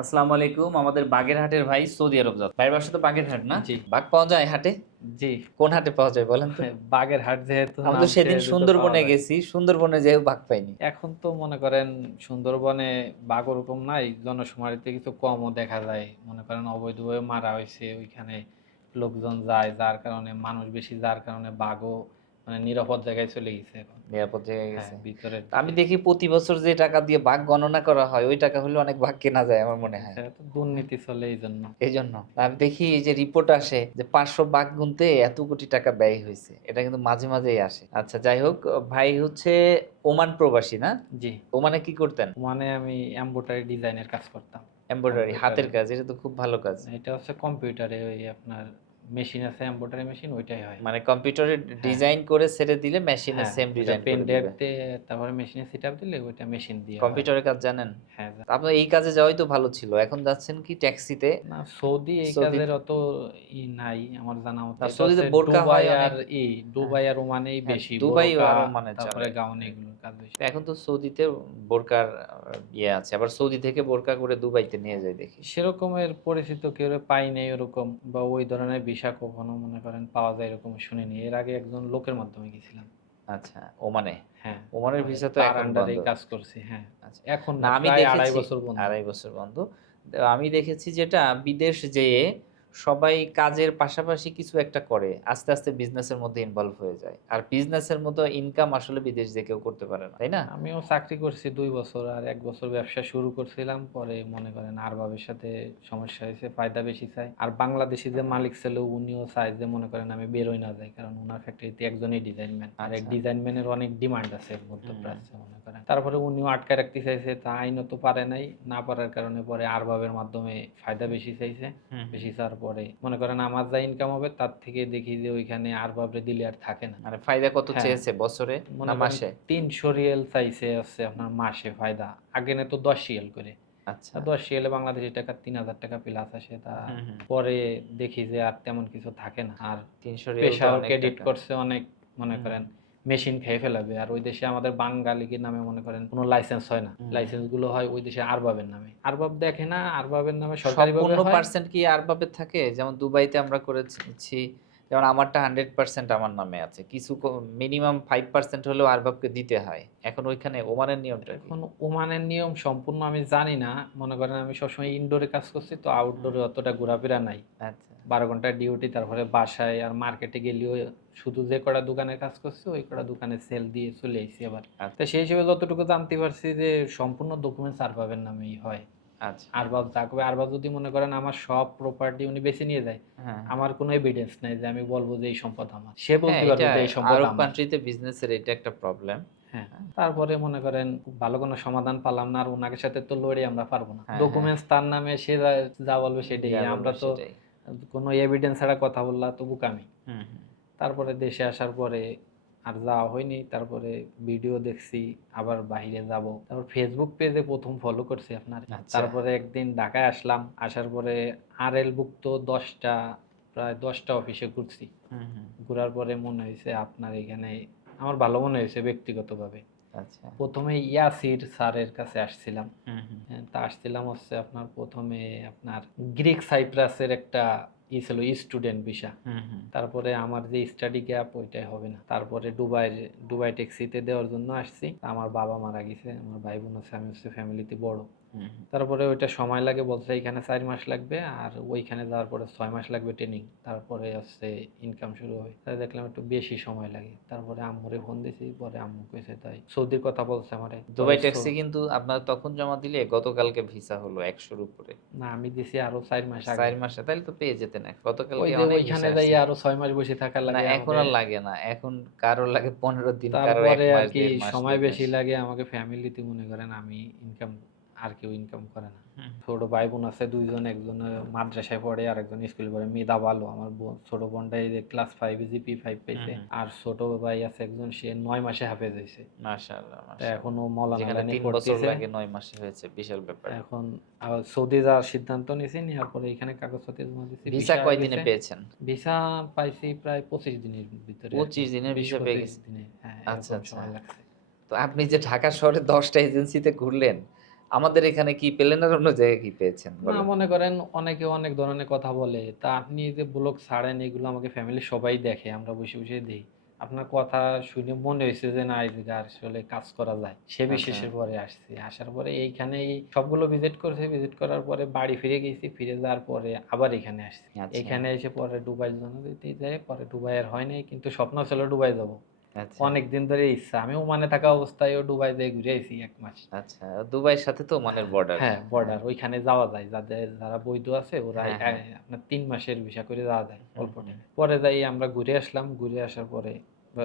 আসসালামু আলাইকুম। আমাদের বাগেরহাটের ভাই সৌদি আরব যাচ্ছে। ভাইয়ের বাসা তো বাগেরহাট না? জি, বাঘ পাওয়া যায় হাটে? জি। কোন হাটে পাওয়া যায় বলেন তো? বাগেরহাট যেহেতু আমরা তো নামছে সেদিন যেহেতু পাওয়া সুন্দরবনে যায়। গেছি। সুন্দরবনে যেয়েও বাঘ পাইনি। এখন তো মনে করেন সুন্দরবনে বাঘ ওরকম নাই। জনশুমারিতে কিছু কমও দেখা যায়। মনে করেন অবৈধভাবে মারা হইছে। ওইখানে লোকজন যায়। যার কারণে মানুষ বেশি যার কারণে বাঘও মানে নিরাপদ জায়গায় চলে গেছে এখন। নিরাপদ জায়গায় হ্যাঁ, গেছে। ভিতরের তা আমি দিকে। দেখি প্রতি বছর যে টাকা দিয়ে বাঘ গণনা করা হয়, ওই টাকা হলে অনেক বাঘ কেনা যায় আমার মনে হয়। সেটা তো দুর্নীতি চলে এইজন্য। এইজন্য। আমি দেখি এই যে রিপোর্ট আসে যে ৫০০ বাঘ গুনতে এত কোটি টাকা ব্যয় হইছে। এটা কিন্তু মাঝে, মাঝেই আসে। আচ্ছা যাই হোক, ভাই হচ্ছে ওমান প্রবাসী না? জি, ওমানে কি করতেন? মানে আমি এমব্রয়ডারি ডিজাইনের কাজ করতাম। এমব্রয়ডারি হাতের কম্পিউটারে। কাজ। এটা তো খুব ভালো কাজ। এটা হচ্ছে কম্পিউটারে ওই আপনার মেশিন আছে এমব্রয়ডারি মেশিন ওইটাই হয়। মানে কম্পিউটারে হ্যাঁ, ডিজাইন করে ছেড়ে দিলে মেশিনে হ্যাঁ, সেম ওইটা ডিজাইন পেন করে ড্রাইভ দিবে। দিয়ে তারপরে মেশিনে সেটআপ দিলে ওইটা মেশিন দিয়ে হয়। কম্পিউটারের কাজ জানেন? হ্যাঁ, আপনার এই কাজে যাওয়াই তো ভালো ছিল। এখন যাচ্ছেন কি ট্যাক্সিতে? না সৌদি এই সৌদি কাজের অত নাই আমার জানা মতে। না, এটা সৌদিতে হচ্ছে বোরকা দুবাই হয় আর অনেক। হ্যাঁ, দুবাই আর ওমানেই হ্যাঁ, বেশি দুবাই বোরকা আর ওমানে তারপরে চলে। গাউন এগুলোর কাজ বেশি। এখন তো সৌদিতে বোরকার ইয়ে আছে। আবার সৌদি থেকে বোরকা করে দুবাইতে নিয়ে যায় দেখি। সেরকমের পরিচিত কেউ পাই নাই ওরকম বা ওই ধরনের ভিসা কখনো মনে করেন পাওয়া যায় এরকম শুনিনি। এর আগে একজন লোকের মাধ্যমে গেছিলাম। আচ্ছা, ওমানে? হ্যাঁ, ওমানের পরে ভিসা তো তার এখন বন্ধ। আন্ডারেই কাজ করছি। হ্যাঁ, আচ্ছা। এখন না না আমি প্রায় ২.৫ দেখেছি বছর বন্ধ। ২.৫ বছর বন্ধ। আমি দেখেছি যেটা বিদেশ যেয়ে সবাই কাজের পাশাপাশি কিছু একটা করে। আস্তে, আস্তে বিজনেসের মধ্যে ইনভলভ হয়ে যায়। আর বিজনেসের মতো ইনকাম আসলে বিদেশ যেয়ে কেউ করতে পারে না। তাই না? আমিও চাকরি করছি ২ বছর আর ১ বছর ব্যবসা শুরু করছিলাম। পরে মনে করেন আরবাবের সাথে সমস্যা হয়েছে, ফায়দা বেশি চাই। আর বাংলাদেশী যে মালিক ছিল উনিও চায় যে মনে করেন আমি বেরোই না যাই। কারণ উনার ফ্যাক্টরিতে একজনই ডিজাইন ম্যান। আর এই আচ্ছা। ডিজাইন ম্যানের অনেক ডিমান্ড আছে হুম, মধ্যপ্রাচ্যে মনে করেন। তারপরে উনিও আটকায় রাখতে চাইছে, তা আইনত পারে নাই। না পারার কারণে পরে আরবাবের মাধ্যমে ফায়দা বেশি চাইছে। হুম, হুম। বেশি চাওয়ার পরে মনে করেন আমার যা ইনকাম হবে তার থেকে দেখি যে ওইখানে আরবাবরে দিলে আর থাকে না। মানে ফায়দা কত হ্যাঁ। চেয়েছে বছরে না মনে করেন মাসে? ৩০০ রিয়াল চাইছে হচ্ছে আপনার মাসে ফায়দা। আগে নিত ১০ রিয়াল করে। আচ্ছা। ১০ রিয়ালে বাংলাদেশী টাকা ৳৩,০০০ প্লাস আসে। তা হুম, হুম। পরে দেখি যে আর তেমন কিছু থাকে না। আর ৩০০ রিয়াল তো প্রেশারও অনেক ক্রেডিট টাকা। করছে অনেক মনে হুম, করেন মেশিন খেয়ে ফেলাবে। আর ওই দেশে আমাদের বাঙালিকে নামে মনে করেন কোনো লাইসেন্স হয় না। হুম। লাইসেন্স গুলো হয় ওই দেশে আরবাবের নামে। আরবাব দেখে না, আরবাবের নামে সরকারিভাবে সম্পূর্ণ হয়। পার্সেন্ট কি আরবাবে থাকে? যেমন দুবাইতে আমরা করেছি, যেমন আমারটা 100% আমার নামে আছে। কিছু মিনিমাম 5% হলেও আরবাবকে দিতে হয়। এখন ওইখানে ওমানের নিয়মটা কি? এখন ওমানের নিয়ম সম্পূর্ণ আমি জানি না। মনে করেন আমি সবসময় ইনডোরে কাজ করছি তো হুম। আউটডোরে অতটা ঘোরাফেরা নাই। আচ্ছা। ১২ ঘন্টা ডিউটি তারপরে বাসায় আর মার্কেটে গেলেও শুধু যে কটা দোকানের কাজ করছি ওই কটা দোকানে সেল দিয়ে চলে আইছি আবার। তো আচ্ছা, সেই হিসেবে যতটুকু জানতে পারছি যে সম্পূর্ণ ডকুমেন্টস আরবাবের নামেই হয়। আচ্ছা। আরবাব যা করবে আরবাব যদি মনে করেন আমার সব প্রপার্টি উনি বেছে নিয়ে যায়, হ্যাঁ, হ্যাঁ। আমার কোনো এভিডেন্স নাই যে আমি বলব যে এই সম্পদ আমার। সে হ্যাঁ, বলতে পারবে এটা যে এই সম্পদ আরব আমার। কান্ট্রিতে বিজনেসের এটা একটা প্রবলেম। হ্যাঁ, হ্যাঁ, তারপরে মনে করেন খুব ভালো কোনো সমাধান পারলাম না। আর উনার সাথে তো লড়ে আমরা পারব না। হ্যাঁ, হ্যাঁ। ডকুমেন্টস তার নামে সে যা যা বলবে সেটাই। যা বলবে আমরা তো সেটাই। কোনো এভিডেন্স ছাড়া কথা বললা তো বোকামি। হুম, হুম। তারপরে দেশে আসার পরে আর যাওয়া হয়নি। তারপরে ভিডিও দেখছি আবার বাহিরে যাব। তারপর ফেসবুক পেজে ১ম ফলো করছি আপনারে। আচ্ছা। তারপরে একদিন ঢাকায় আসলাম। আসার পরে আরএল ভুক্ত ১০ টা প্রায় ১০ টা অফিসে ঘুরছি। হুম, হুম। ঘুরার পরে মনে হইছে আপনার এখানে আমার ভালো মনে হয়েছে ব্যক্তিগতভাবে। আচ্ছা। ১ম এ ইয়াসির স্যারের কাছে আসছিলাম। হুম, হুম। হ্যাঁ, তা আসছিলাম হচ্ছে আপনার ১ম এ আপনার গ্রিক সাইপ্রাসের একটা ছিল স্টুডেন্ট ভিসা। হুম, হুম। তারপরে আমার যে স্টাডি গ্যাপ ওইটাই হবে না। তারপরে দুবাই ট্যাক্সিতে দেওয়ার জন্য আসছি। আমার বাবা মারা গেছে। আমার ভাই বোন আছে। আমি হচ্ছে ফ্যামিলিতে বড়। হুম, হুম। তারপরে ওইটা সময় লাগে বলছে এখানে ৪ মাস লাগবে আর ওইখানে যাওয়ার পরে ৬ মাস লাগবে ট্রেনিং। তারপরে হচ্ছে ইনকাম শুরু হয়। তাই দেখলাম একটু বেশি সময় লাগে। তারপরে আম্মুরে ফোন দিছি। পরে আম্মু কইছে তাই সৌদির কথা বলছে আমারে। পরে দুবাই ট্যাক্সি কিন্তু আপনার তখন জমা দিলে গতকালকে ভিসা হলো ১০০ র উপরে। না আমি দিছি আরো ৪ মাস আগে। ৪ মাসে তাইলে তো পেয়ে যেতেন। ওই গতকালকে যে অনেক ওইখানে ভিসা আসছে। যাইয়া আরো ৬ মাস বসে থাকা না লাগে এখন আমাকে। আর লাগে না। এখন কারোর লাগে ১৫ দিন, কারোর ১ তারপরে আর মাস, কি ১.৫ মাস, সময় ২ মাস। বেশি লাগে আমাকে ফ্যামিলিতে মনে করেন আমি ইনকাম আর কেউ ইনকাম করে না। হুম, ছোট ভাই বোন আছে ২ জন, একজন মাদ্রাসায় পড়ে আরেকজন স্কুলে পড়ে। মেধা ভালো। আমার ছোট বোনটা এই যে ক্লাস 5 এ জিপিএ 5 হুম, পাইছে। হুম। আর ছোট ভাই আছে একজন সে ৯ মাসে হাফেজ হইছে। মাশাআল্লাহ, তা মাশাআল্লাহ। এখনো মওলানা যেখানে লাইনে ৩ বছর পড়তেছে। লাগে ৯ মাসে হয়েছে। বিশাল ব্যাপার। এখন আবার সৌদি যাওয়ার সিদ্ধান্ত নিছি। নেওয়ার পরে এখানে কাগজপত্র জমা দিছি। ভিসা ভিসা হয়ে কয়দিনে গেছে। পেয়েছেন? ভিসা পাইছি প্রায় ২৫ দিনের ভিতরে আরকি। ২৫ দিনের ভিসা পেয়ে ২০-২৫ গেছেন। দিনে। হ্যাঁ, আচ্ছা, এরকম আচ্ছা। সময় লাগছে। তো আপনি যে ঢাকা শহরে ১০ টা এজেন্সিতে ঘুরলেন, আমাদের এখানে কি পেলেন আর অন্য জায়গায় কি পেয়েছেন না বলেন? মনে করেন অনেকে অনেক ধরনের কথা বলে। তা আপনি যে ব্লগ ছাড়েন এগুলো আমাকে ফ্যামিলির সবাই দেখে। আমরা বসে, বসে দেই। আপনার কথা শুনে মনে হইছে যে না এই জায়গায় আসলে কাজ করা যায়। সে আচ্ছা, বিশ্বাসের পরে আসছি। আসার পরে এইখানেই সবগুলো ভিজিট করছি। ভিজিট করার পরে বাড়ি ফিরে গেছি। ফিরে যাওয়ার পরে আবার এখানে আসছি। আচ্ছা, এখানে এসে পরে দুবাই জন্য দিতে যেয়ে পরে দুবাই আর হয় নাই। কিন্তু স্বপ্ন ছিল দুবাই যাবো। আচ্ছা, অনেকদিন ধরে ইচ্ছা। আমি ওমানে থাকা অবস্থায়ও দুবাই যেয়ে ঘুরে আইছি ১ মাস। আচ্ছা। দুবাইয়ের সাথে তো ওমানের বর্ডার। হ্যাঁ, হ্যাঁ, বর্ডার ওইখানে যাওয়া যায়। যারা বৈধ আছে ওরা হ্যাঁ, হ্যাঁ। আপনার ৩ মাসের ভিসা করে যাওয়া যায় হুম, অল্প হুম। টাকায়। পরে যাই আমরা ঘুরে আসলাম। ঘুরে আসার পরে বা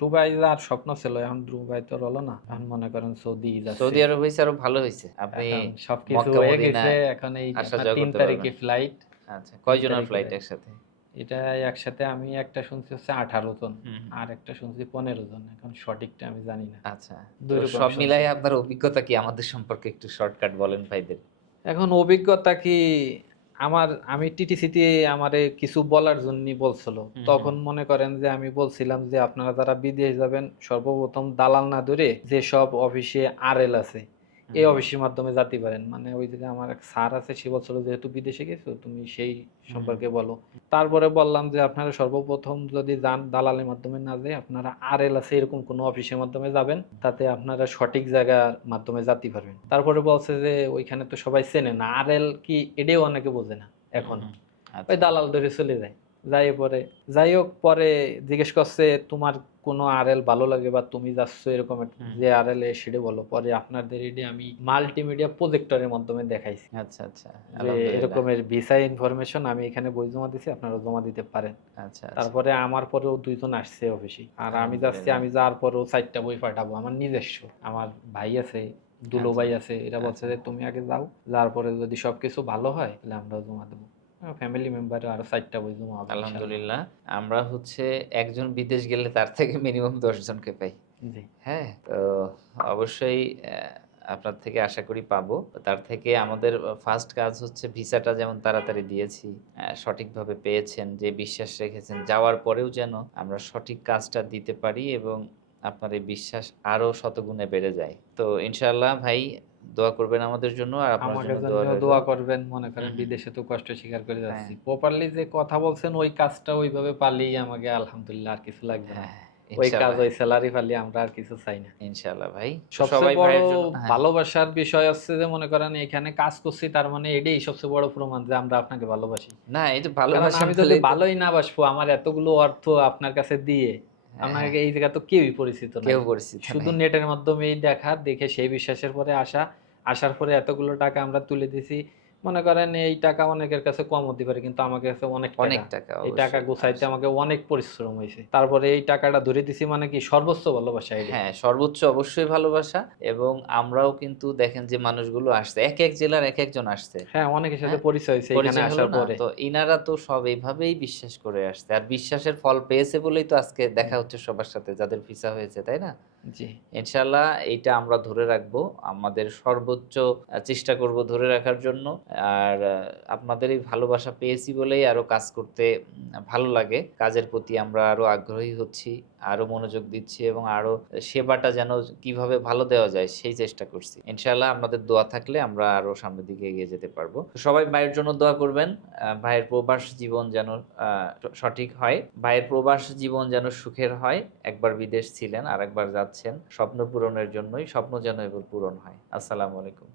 দুবাই যাওয়ার স্বপ্ন ছিল। এখন দুবাই তো আর হলো না। হুম। এখন মনে করেন সৌদি যাচ্ছি। সৌদি আরব হইছে আরো ভালো হইছে। আপনি এখন সবকিছু মক্কা হয়ে মদিনা গেছে। এখন এই আসা আপনার যাওয়া ৩ করতে তারিখে পারবেন। ফ্লাইট। আচ্ছা, ৩ কয়জনের তারিখে ফ্লাইট যাই। একসাথে? এটা একসাথে আমি একটা শুনছি হচ্ছে ১৮ জন। হুম, হুম। আর একটা শুনছি ১৫ জন। এখন সঠিকটা আমি জানি না। আচ্ছা। তো ২ রকম সব শুনছি। মিলায় আপনার অভিজ্ঞতা কি আমাদের সম্পর্কে একটু শর্টকাট বলেন ভাইদের? এখন অভিজ্ঞতা কি আমি টিটিসিতে আমারে কিছু বলার জন্যই বলছিল। হুম, হুম, তখন মনে করেন যে আমি বলছিলাম যে, "আপনারা যারা বিদেশ যাবেন সর্বপ্রথম দালাল না ধরে যেসব অফিসে আরএল আছে, হুম, এই হুম, অফিসের মাধ্যমে যাইতে পারেন।" মানে ওই জায়গায় আমার এক স্যার আছে সে বলছিল, "যেহেতু বিদেশে গেছো তুমি সেই হুম, হুম। সম্পর্কে বলো।" তারপরে বললাম যে, "আপনারা সর্বপ্রথম যদি যান দালালের মাধ্যমে না যেয়ে আপনারা আরএল আছে এরকম কোনো অফিসের মাধ্যমে যাবেন। তাতে আপনারা সঠিক জায়গার মাধ্যমে যাইতে পারবেন।" তারপরে বলছে যে, "ওইখানে তো সবাই চেনে না। আরএল কি এটাও অনেকে বোঝে না হুম, এখনো।" হুম। ওই আচ্ছা, দালাল ধরে চলে যায়। যাই হোক পরে জিজ্ঞেস করছে, "তোমার কোনো আরএল ভালো লাগে বা তুমি যাচ্ছ এরকম হুম, যে আরএল এ সেটা বলো।" পরে আপনাদের এটি আমি মাল্টিমিডিয়া প্রজেক্টরের মাধ্যমে দেখাইছি। আচ্ছা, আচ্ছা। যে আলহামদুলিল্লাহ। এরকমের ভিসা ইনফরমেশন আমি এখানে বই জমা দিছি, আপনারাও জমা দিতে পারেন। আচ্ছা, আচ্ছা। তারপরে আমার পরেও ২ জন আসছে অফিসে। আর আমি যাচ্ছি, আলহামদুলিল্লাহ। আমি যাওয়ার পরেও ৪ টা বই পাঠাবো। আমার নিজস্ব। আমার ভাই আছে, দুলো আচ্ছা, ভাই আছে। এরা বলছে আচ্ছা। যে, "তুমি আগে যাও। যাওয়ার পরে যদি সবকিছু ভালো হয় তাহলে আমরাও জমা দেব।" ফ্যামিলি মেম্বারেও আরো ৪ টা বই জমা হবে ইনশাআল্লাহ। আলহামদুলিল্লাহ। আমরা হচ্ছে একজন বিদেশ গেলে তার থেকে মিনিমাম ১০ জনকে পাই। জি। হ্যাঁ? তো অবশ্যই আপনার থেকে আশা করি পাবো। তার থেকে আমাদের ফার্স্ট কাজ হচ্ছে ভিসাটা যেমন তাড়াতাড়ি দিয়েছি, সঠিকভাবে পেয়েছেন, যে বিশ্বাস রেখেছেন, যাওয়ার পরেও যেন আমরা সঠিক কাজটা দিতে পারি এবং আপনার এই বিশ্বাস আরো শতগুণে বেড়ে যায়। তো ইনশাআল্লাহ ভাই দোয়া করবেন আমাদের জন্য আর আপনার আমাকে জন্য দোয়া জন্যও রইলো। দোয়া করবেন। মনে হুম, করেন হুম। বিদেশে তো কষ্ট স্বীকার করে হ্যাঁ, যাচ্ছি। প্রপারলি যে কথা বলছেন ওই কাজটা ওইভাবে পারলেই আমাকে আলহামদুলিল্লাহ আর কিছু লাগবে না। হ্যাঁ, ওই কাজ, ইনশাআল্লাহ, ওই সেলারি পাইলে আমরা আর কিছু চাই না। ইনশাআল্লাহ ভাই। তো সবচেয়ে সবাই বড় ভাইয়ের জন্য হ্যাঁ। ভালোবাসার বিষয় হচ্ছে যে মনে করেন এখানে কাজ করছি তার মানে এটাই সবচেয়ে বড় প্রমাণ যে আমরা আপনাকে ভালোবাসি। না, এটা কারণ ভালোবাসা আমি যদি বলেই তো ভালোই না বাসবো আমার এতগুলো অর্থ আপনার কাছে দিয়ে, হ্যাঁ, হ্যাঁ। আপনাকে এই জায়গায় তো কেউই পরিচিত নাই। কেউ পরিচিত শুধু নেই। নেটের মাধ্যমেই দেখা, দেখে সেই বিশ্বাসের পরে আসা, আসার পরে এতগুলো টাকা আমরা তুলে দিছি। মনে করেন এই টাকা অনেকের কাছে কম হতে পারে কিন্তু আমার কাছে অনেক অনেক টাকা। টাকা এই টাকা অবশ্যই, গুছাইতে অবশ্যই। আমাকে অনেক পরিশ্রম হইছে। তারপরে এই টাকাটা ধরে দিছি মানে কি সর্বোচ্চ ভালোবাসা এটাই। হ্যাঁ, সর্বোচ্চ অবশ্যই ভালোবাসা এবং আমরাও কিন্তু দেখেন যে মানুষগুলো আসছে। একেক জেলার একেকজন আসছে। হ্যাঁ, অনেকের সাথে হ্যাঁ? পরিচয় হইছে এখানে পরিচয় হলো আসার না? পরে। তো ইনারা তো সব এভাবেই বিশ্বাস করে আসছে। আর বিশ্বাসের ফল পেয়েছে বলেই তো আজকে দেখা হুম, হচ্ছে সবার সাথে যাদের ভিসা হয়েছে, তাই না? জি। ইনশাআল্লাহ এইটা আমরা ধরে রাখবো। আমাদের সর্বোচ্চ চেষ্টা করব ধরে রাখার জন্য। আর আপনাদের এই ভালোবাসা পেয়েছি বলেই আরো কাজ করতে ভালো লাগে। কাজের প্রতি আমরা আরো আগ্রহী হচ্ছি, আরো মনোযোগ দিচ্ছি এবং আরো সেবাটা যেন কিভাবে ভালো দেওয়া যায় সেই চেষ্টা করছি। ইনশাআল্লাহ আপনাদের দোয়া থাকলে আমরা আরো সামনের দিকে এগিয়ে যেতে পারবো। তো সবাই ভাইয়ের জন্য দোয়া করবেন। ভাইয়ের প্রবাস জীবন যেন আ সঠিক হয়। ভাইয়ের প্রবাস জীবন যেন সুখের হয়। একবার বিদেশ ছিলেন, আরেকবার যাচ্ছেন। স্বপ্ন পূরণের জন্যই। স্বপ্ন যেন এবার পূরণ হয়। আসসালামু আলাইকুম।